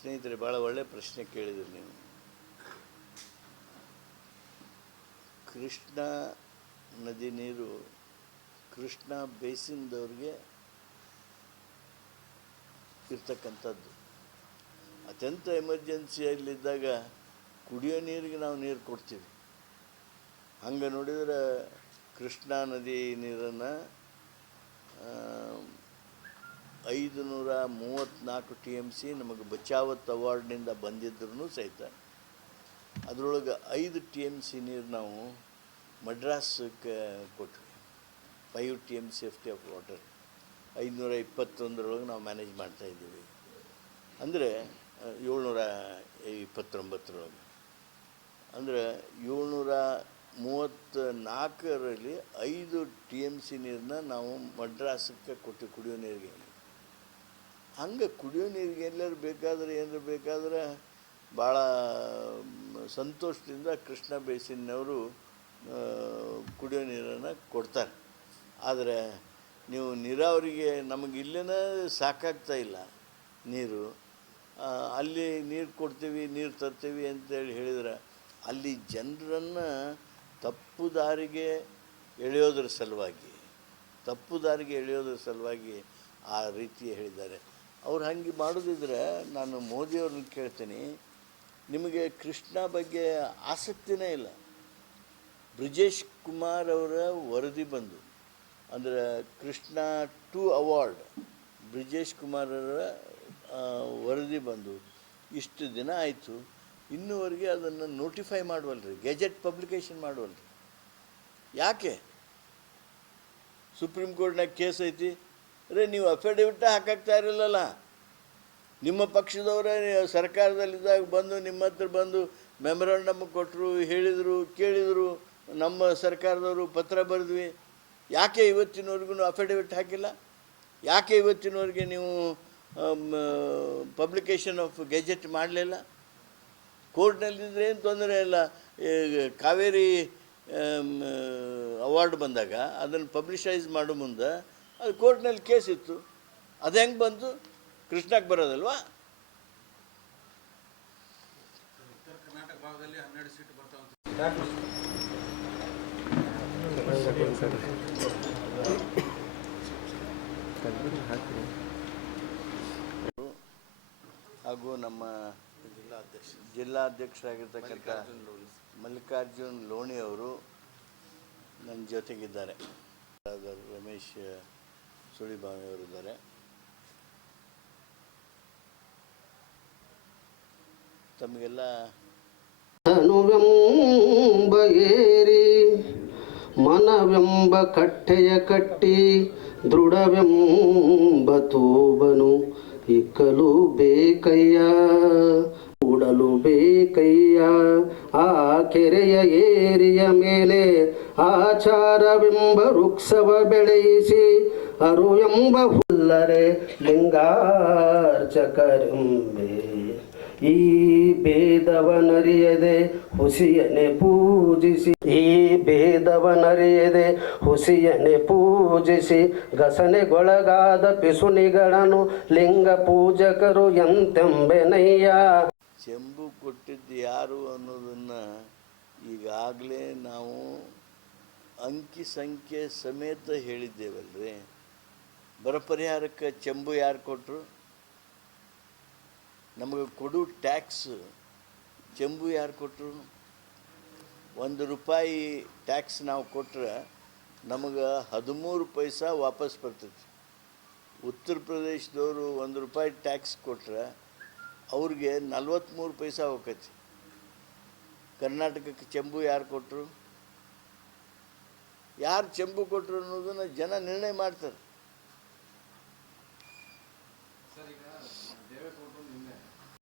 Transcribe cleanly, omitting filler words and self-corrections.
ಸ್ನೇಹಿತರೆ, ಭಾಳ ಒಳ್ಳೆಯ ಪ್ರಶ್ನೆ ಕೇಳಿದ್ರಿ ನೀವು. ಕೃಷ್ಣ ನದಿ ನೀರು ಕೃಷ್ಣ ಬೇಸಿನ್ದವ್ರಿಗೆ ಇರ್ತಕ್ಕಂಥದ್ದು. ಅತ್ಯಂತ ಎಮರ್ಜೆನ್ಸಿಯಲ್ಲಿದ್ದಾಗ ಕುಡಿಯೋ ನೀರಿಗೆ ನಾವು ನೀರು ಕೊಡ್ತೀವಿ. ಹಂಗೆ ನೋಡಿದ್ರೆ ಕೃಷ್ಣಾ ನದಿ ನೀರನ್ನು 534 TMC ನಮಗೆ ಬಚಾವತ್ ಅವಾರ್ಡ್ನಿಂದ ಬಂದಿದ್ರೂ ಸಹಿತ ಅದರೊಳಗೆ 5 TMC ನೀರು ನಾವು ಮಡ್ರಾಸಕ್ಕೆ ಕೊಟ್ವಿ. 5 TMC ಸೇಫ್ಟಿ ಆಫ್ ವಾಟರ್ 521 ನಾವು ಮ್ಯಾನೇಜ್ ಮಾಡ್ತಾಯಿದ್ದೀವಿ. ಅಂದರೆ 729 ಅಂದರೆ 734ರಲ್ಲಿ 5 TMC ನೀರನ್ನ ನಾವು ಮಡ್ರಾಸಕ್ಕೆ ಕೊಟ್ಟು ಕುಡಿಯೋ ನೀರಿಗೆ. ಹಂಗೆ ಕುಡಿಯೋ ನೀರಿಗೆ ಎಲ್ಲರೂ ಬೇಕಾದ್ರೆ ಏನಾರು ಬೇಕಾದ್ರೆ ಭಾಳ ಸಂತೋಷದಿಂದ ಕೃಷ್ಣ ಬೇಸಿನ್ನವರು ಕುಡಿಯೋ ನೀರನ್ನು ಕೊಡ್ತಾರೆ. ಆದರೆ ನೀವು ನೀರಾವರಿಗೆ ನಮಗೆ ಇಲ್ಲೇನ ಸಾಕಾಗ್ತಾ ಇಲ್ಲ ನೀರು, ಅಲ್ಲಿ ನೀರು ಕೊಡ್ತೀವಿ ನೀರು ತರ್ತೀವಿ ಅಂತೇಳಿ ಹೇಳಿದ್ರೆ ಅಲ್ಲಿ ಜನರನ್ನು ತಪ್ಪು ದಾರಿಗೆ ಎಳೆಯೋದ್ರ ಸಲುವಾಗಿ ಆ ರೀತಿ ಹೇಳಿದ್ದಾರೆ. ಅವ್ರು ಹಂಗೆ ಮಾಡೋದಿದ್ರೆ ನಾನು ಮೋದಿಯವ್ರನ್ನ ಕೇಳ್ತೀನಿ, ನಿಮಗೆ ಕೃಷ್ಣ ಬಗ್ಗೆ ಆಸಕ್ತಿನೇ ಇಲ್ಲ. ಬ್ರಿಜೇಶ್ ಕುಮಾರ್ ಅವರ ವರದಿ ಬಂದು ಅಂದರೆ ಕೃಷ್ಣ 2 ಅವಾರ್ಡ್ ಬ್ರಿಜೇಶ್ ಕುಮಾರ್ ಅವರ ವರದಿ ಬಂದು ಇಷ್ಟು ದಿನ ಆಯಿತು, ಇನ್ನೂವರೆಗೆ ಅದನ್ನು ನೋಟಿಫೈ ಮಾಡುವಲ್ರಿ, ಗೆಜೆಟ್ ಪಬ್ಲಿಕೇಶನ್ ಮಾಡುವಲ್ರಿ. ಯಾಕೆ? ಸುಪ್ರೀಂ ಕೋರ್ಟ್ನಾಗ ಕೇಸ್ ಐತಿ. ನೀವು ಅಫಿಡವಿಟ್ ಹಾಕಾಗ್ತಾ ಇರಲಿಲ್ಲಲ್ಲ. ನಿಮ್ಮ ಪಕ್ಷದವರೇ ಸರ್ಕಾರದಲ್ಲಿದ್ದಾಗ ಬಂದು ನಿಮ್ಮ ಹತ್ರ ಬಂದು ಮೆಮೊರಾಂಡಮ್ ಕೊಟ್ಟರು, ಹೇಳಿದರು, ಕೇಳಿದರು, ನಮ್ಮ ಸರ್ಕಾರದವರು ಪತ್ರ ಬರೆದ್ವಿ. ಯಾಕೆ ಇವತ್ತಿನವರೆಗೂ ಅಫಿಡವಿಟ್ ಹಾಕಿಲ್ಲ? ಯಾಕೆ ಇವತ್ತಿನವರೆಗೆ ನೀವು ಪಬ್ಲಿಕೇಶನ್ ಆಫ್ ಗೆಜೆಟ್ ಮಾಡಲಿಲ್ಲ? ಕೋರ್ಟ್ನಲ್ಲಿದ್ದರೆ ಏನು ತೊಂದರೆ ಇಲ್ಲ. ಕಾವೇರಿ ಅವಾರ್ಡ್ ಬಂದಾಗ ಅದನ್ನು ಪಬ್ಲಿಷೈಸ್ ಮಾಡೋ ಮುಂದೆ ಅದು ಕೋರ್ಟ್ನಲ್ಲಿ ಕೇಸ್ ಇತ್ತು. ಅದು ಹೆಂಗೆ ಬಂತು? ಕೃಷ್ಣಕ್ಕೆ ಬರೋದಲ್ವಾ? ಉತ್ತರ ಕರ್ನಾಟಕ ಭಾಗದಲ್ಲಿ 12 ಸೀಟ್ ಬರ್ತಾವಂತ. ಹಾಗೂ ನಮ್ಮ ಜಿಲ್ಲಾಧ್ಯಕ್ಷರಾಗಿರ್ತಕ್ಕಂಥ ಮಲ್ಲಿಕಾರ್ಜುನ್ ಲೋಣಿ ಅವರು ನನ್ನ ಜೊತೆಗಿದ್ದಾರೆ. ರಮೇಶ್ ಸುಳಿಬಾವಿ ಅವರಿದ್ದಾರೆ. ತಮಗೆಲ್ಲ ಏರಿ ಮನವೆಂಬ ಕಟ್ಟೆಯ ಕಟ್ಟಿ ದೃಢವೆಂಬ ತೂಬನು ಇಕ್ಕಲು ಬೇಕಯ್ಯ, ಕೂಡಲು ಬೇಕಯ್ಯ. ಆ ಕೆರೆಯ ಏರಿಯ ಮೇಲೆ ಆಚಾರವೆಂಬ ವೃಕ್ಷವ ಬೆಳೆಯಿಸಿ ಅರು ಎಂಬ ಹುಲ್ಲರೆ ಲಿಂಗಾರ್ಚಕರೆಂಬೆ. ಈ ಭೇದವನರಿಯದೆ ಹುಸಿಯನೆ ಪೂಜಿಸಿ, ಈ ಭೇದವನರಿಯದೆ ಹುಸಿಯನೆ ಪೂಜಿಸಿ ಘಸನೆಗೊಳಗಾದ ಪಿಸುನಿಗಳನ್ನು ಲಿಂಗ ಪೂಜಕರು ಎಂತೆಂಬೆನಯ್ಯ. ಚೆಂಬು ಕೊಟ್ಟಿದ್ದು ಯಾರು ಅನ್ನೋದನ್ನು ಈಗಾಗಲೇ ನಾವು ಅಂಕಿ ಸಂಖ್ಯೆ ಸಮೇತ ಹೇಳಿದ್ದೇವಲ್ರಿ. ಬರ ಪರಿಹಾರಕ್ಕೆ ಚೆಂಬು ಯಾರು ಕೊಟ್ಟರು? ನಮಗೆ ಕೊಡು ಟ್ಯಾಕ್ಸ್ ಚೆಂಬು ಯಾರು ಕೊಟ್ಟರು? ₹1 ಟ್ಯಾಕ್ಸ್ ನಾವು ಕೊಟ್ಟರೆ ನಮಗೆ 13 ಪೈಸಾ ವಾಪಸ್ ಬರ್ತೈತಿ. ಉತ್ತರ ಪ್ರದೇಶದವರು ₹1 ಟ್ಯಾಕ್ಸ್ ಕೊಟ್ಟರೆ ಅವ್ರಿಗೆ 43 ಪೈಸಾ ಹೋಗೈತಿ. ಕರ್ನಾಟಕಕ್ಕೆ ಚೆಂಬು ಯಾರು ಕೊಟ್ಟರು? ಯಾರು ಚೆಂಬು ಕೊಟ್ಟರು ಅನ್ನೋದನ್ನು ಜನ ನಿರ್ಣಯ ಮಾಡ್ತಾರೆ.